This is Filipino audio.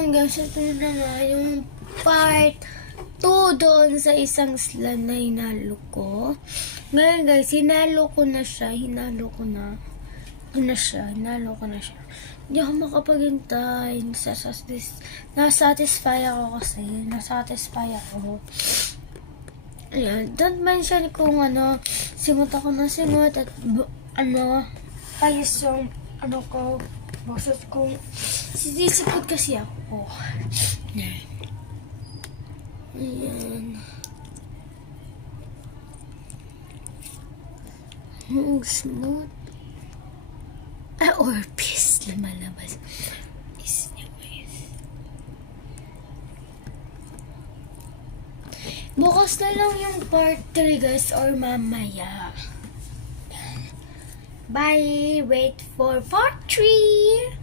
Ayan guys, ito na nga yung part 2 doon sa isang slan na hinalo ko. Ngayon guys, hinalo ko na siya. Hindi ako makapaghintay. Nasatisfy ako kasi. Ayan, don't mention kung singot ako ng singot at ayos yung ko, boses ko. Sisikot kasi ako. Ayan. Smooth. Orpis lumalabas. Is niya guys. Bukas na lang yung part 3 guys or mamaya. Bye! Wait for part 3!